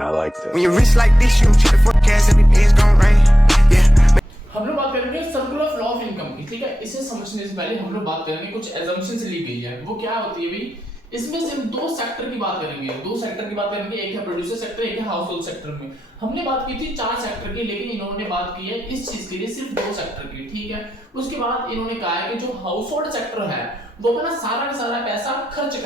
and I like this. When you're rich like this, you don't check the forecast, everything's gonna rain. Yeah. हम लोग बात करेंगे circular flow of income की, ठीक है। इसे समझने से पहले हम लोग बात करेंगे कुछ एजम्पशंस ली गई है, वो क्या होती है भाई। इसमें सिर्फ दो सेक्टर की बात करेंगे, एक है प्रोड्यूसर सेक्टर, एक है हाउस होल्ड सेक्टर में। हमने बात की थी 4 सेक्टर की, लेकिन इन्होंने बात की है इस चीज के लिए सिर्फ 2 सेक्टर की, ठीक है। उसके बाद इन्होंने कहा है कि जो हाउस होल्ड सेक्टर है वो अपना सारा का सारा पैसा खर्च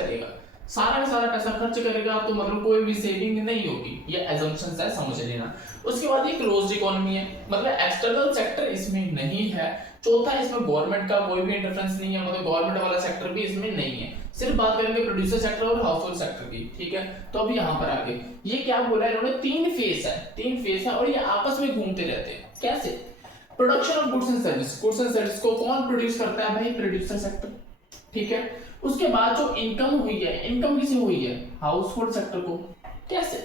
करेगा, तो मतलब कोई भी सेविंग नहीं होगी, ये एजम्पशंस है, समझ लेना। उसके बाद ये क्लोज्ड इकोनॉमी है, मतलब एक्सटर्नल सेक्टर इसमें नहीं है। चौथा, इसमें गवर्नमेंट का कोई भी इंटरफेरेंस नहीं है, मतलब गवर्नमेंट वाला सेक्टर भी इसमें नहीं है। सिर्फ बात करेंगे प्रोड्यूसर सेक्टर और हाउस होल्ड सेक्टर की, ठीक है। तो अब यहाँ पर आगे ये क्या बोला है इन्होंने, 3 फेस है और ये आपस में घूमते रहते हैं। कैसे? Production of goods and service को कौन प्रोड्यूस करता है भाई? प्रोड्यूसर सेक्टर, ठीक है। उसके बाद जो इनकम हुई है, इनकम किसे हुई है? हाउस होल्ड सेक्टर को। कैसे?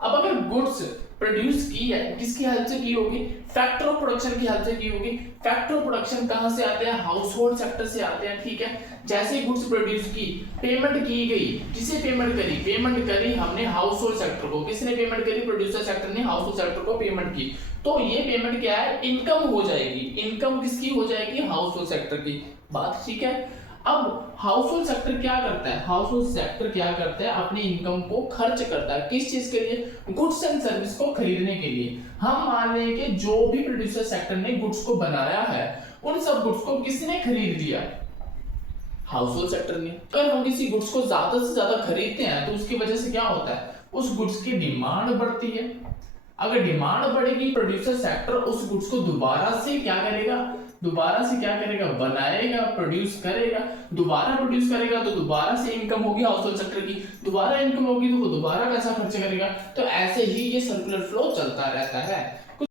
अब अगर गुड्स प्रोड्यूस की है, किसकी हेल्प से की होगी? फैक्टर ऑफ प्रोडक्शन की हेल्प से की होगी। फैक्टर ऑफ प्रोडक्शन कहां से आते हैं? हाउस होल्ड सेक्टर से आते हैं, ठीक है। जैसे गुड्स प्रोड्यूस की, पेमेंट की गई, किसे पेमेंट करी? पेमेंट करी हमने हाउस होल्ड सेक्टर को। किसने पेमेंट करी? प्रोड्यूसर सेक्टर ने हाउस होल्ड सेक्टर को पेमेंट की। तो ये पेमेंट क्या है? इनकम हो जाएगी। इनकम किसकी हो जाएगी? हाउस होल्ड सेक्टर की। बात ठीक है। अब हाउस होल्ड सेक्टर क्या करता है? अपनी इनकम को खर्च करता है, किस चीज के लिए? गुड्स एंड सर्विस को खरीदने के लिए। हम मान लें कि जो भी प्रोड्यूसर सेक्टर ने गुड्स को बनाया है, उन सब गुड्स को किसने खरीद लिया? हाउस होल्ड सेक्टर ने। अगर हम किसी गुड्स को ज्यादा से ज्यादा खरीदते हैं तो उसकी वजह से क्या होता है? उस गुड्स की डिमांड बढ़ती है। अगर डिमांड बढ़ेगी, प्रोड्यूसर सेक्टर उस गुड्स को दोबारा से क्या करेगा? बनाएगा, प्रोड्यूस करेगा। दोबारा प्रोड्यूस करेगा तो दोबारा से इनकम होगी हाउस होल्ड सेक्टर की। दोबारा इनकम होगी तो वो दोबारा पैसा खर्च करेगा। तो ऐसे ही ये सर्कुलर फ्लो चलता रहता है।